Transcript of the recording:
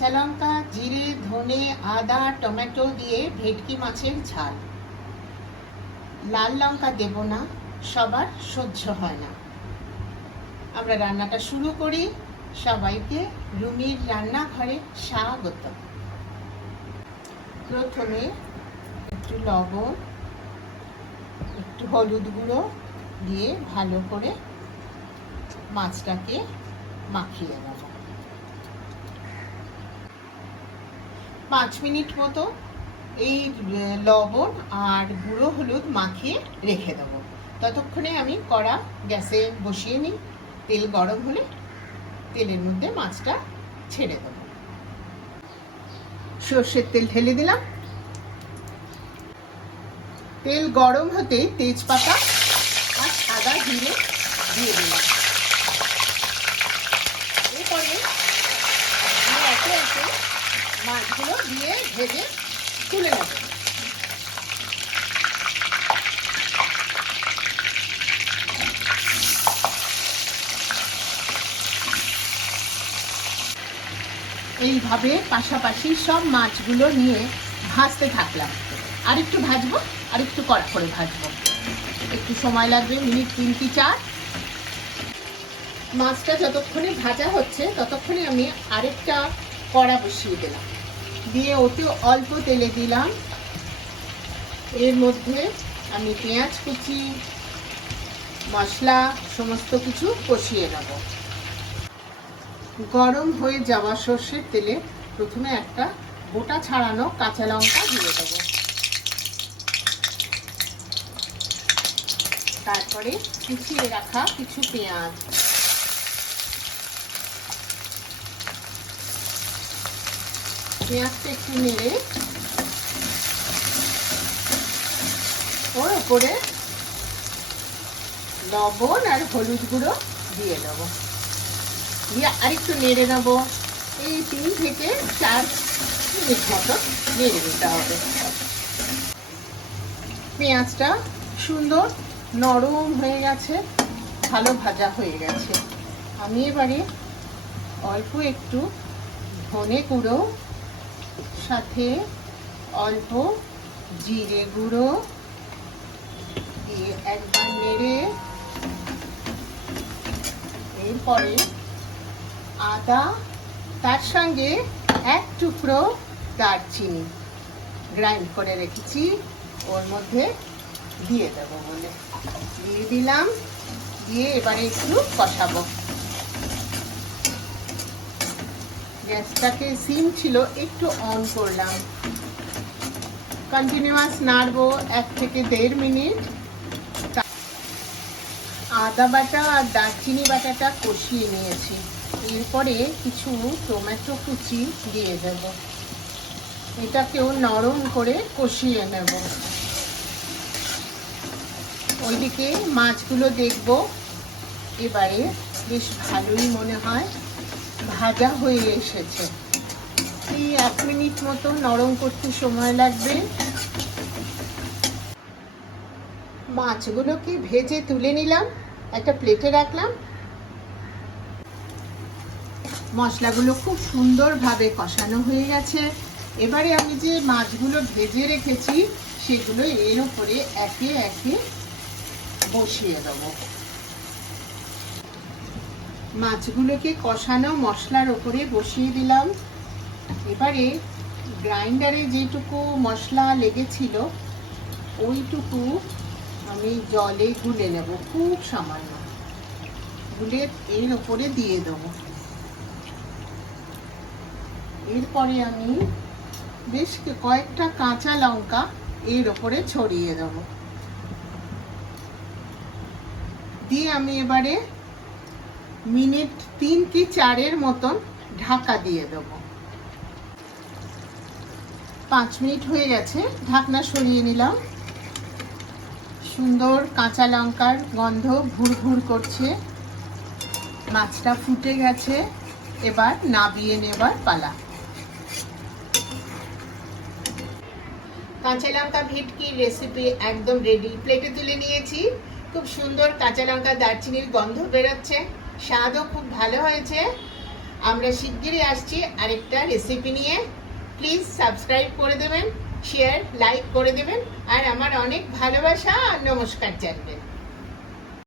কাঁচা লঙ্কা, জিরে, ধনে, আদা, টমেটো দিয়ে ভেটকি মাছের ঝাল। লাল লঙ্কা দেব না, সবার সহ্য হয় না। আমরা রান্নাটা শুরু করি। সবাইকে রুমির রান্নাঘরে স্বাগত। প্রথমে একটু লবণ, একটু হলুদ গুঁড়ো দিয়ে ভালো করে মাছটাকে মাখিয়ে নেব। 5 মিনিট মতো এই লবণ আর গুঁড়ো হলুদ মাখিয়ে রেখে দেবো। ততক্ষণে আমি কড়া গ্যাসে বসিয়ে নিই। তেল গরম হলে তেলের মধ্যে মাছটা ছেড়ে দেবো। সর্ষের তেল ঢেলে দিলাম। তেল গরম হতে তেজপাতা আর সাদা জিরে দিয়ে দিলাম। এরপরে আমি একে একে মাছগুলো দিয়ে ভেজে তুলে নেব। এইভাবে পাশাপাশি সব মাছগুলো নিয়ে ভাজতে থাকলাম। আরেকটু ভাজবো, আরেকটু কড়া করে ভাজবো। একটু সময় লাগবে, মিনিট 3 কি 4। মাছটা যতক্ষণে ভাজা হচ্ছে ততক্ষণে আমি আরেকটা কড়া বসিয়ে দিলাম। দিয়ে ওতে অল্প তেলে দিলাম। এর মধ্যে আমি পেঁয়াজ কুচি, মশলা সমস্ত কিছু কষিয়ে নেব। গরম হয়ে যাওয়া সর্ষের তেলে প্রথমে একটা গোটা ছাড়ানো কাঁচা লঙ্কা দিয়ে দেব। তারপরে কুচিয়ে রাখা কিছু পেঁয়াজ, পেঁয়াজটা একটু নেড়ে ওর উপরে লবণ আর হলুদ গুঁড়ো দিয়ে দেবো। দিয়ে আরেকটু নেড়ে নেবো। এই 3 থেকে 4 মিনিট মতো নেড়ে দিতে হবে। পেঁয়াজটা সুন্দর নরম হয়ে গেছে, ভালো ভাজা হয়ে গেছে। আমি এবারে অল্প একটু ধনে গুঁড়ো, সাথে অল্প জিরে গুঁড়ো দিয়ে একবার নেড়ে, এরপরে আদা, তার সঙ্গে 1 টুকরো দারচিনি গ্রাইন্ড করে রেখেছি ওর মধ্যে দিয়ে দেবো বলে দিয়ে দিলাম। দিয়ে এবারে একটু কষাবো। গ্যাসটাকে সিম ছিল, একটু অন করলাম। কন্টিনিউয়াস নাড়বো 1 থেকে 1.5 মিনিট। আদা বাটা আর দারচিনি বাটাটা কষিয়ে নিয়েছি। এরপরে কিছু টমেটো কুচি দিয়ে দেব। এটাকেও নরম করে কষিয়ে নেব। ওইদিকে মাছগুলো দেখব এবারে বেশ ভালোই মনে হয় ভাজা হয়ে এসেছে। এই 1 মিনিট মতো নরম করতে সময় লাগবে। মাছগুলোকে ভেজে তুলে নিলাম, একটা প্লেটে রাখলাম। মশলাগুলো খুব সুন্দরভাবে কষানো হয়ে গেছে। এবারে আমি যে মাছগুলো ভেজে রেখেছি সেগুলো এর উপরে একে একে বসিয়ে দেব। মাছগুলোকে কষানো মশলার উপরে বসিয়ে দিলাম। এবারে গ্রাইন্ডারে যেটুকু মশলা লেগেছিল ওইটুকু আমি জলে গুলে নেব, খুব সামান্য গুলে এর উপরে দিয়ে দেব। এরপরে আমি বেশ কয়েকটা কাঁচা লঙ্কা এর উপরে ছড়িয়ে দেব। দিয়ে আমি এবারে মিনিট 3 কি 4 মতন ঢাকা দিয়ে দেব। 5 মিনিট হয়ে গেছে, ঢাকনা সরিয়ে নিলাম। সুন্দর কাঁচা লঙ্কার গন্ধ ভুরভুর করছে, মাছটা ফুটে গেছে। এবার নাবিয়ে নেবার পালা। কাঁচা লঙ্কা ভেটকির রেসিপি একদম রেডি। প্লেটে তুলে নিয়েছি। খুব সুন্দর কাঁচা লঙ্কা দারচিনির গন্ধ বেরোচ্ছে, স্বাদও খুব ভালো হয়েছে। আমরা শিগগিরই আসছি আরেকটা রেসিপি নিয়ে। প্লিজ সাবস্ক্রাইব করে দেবেন, শেয়ার লাইক করে দেবেন, আর আমার অনেক ভালোবাসা আর নমস্কার জানবেন।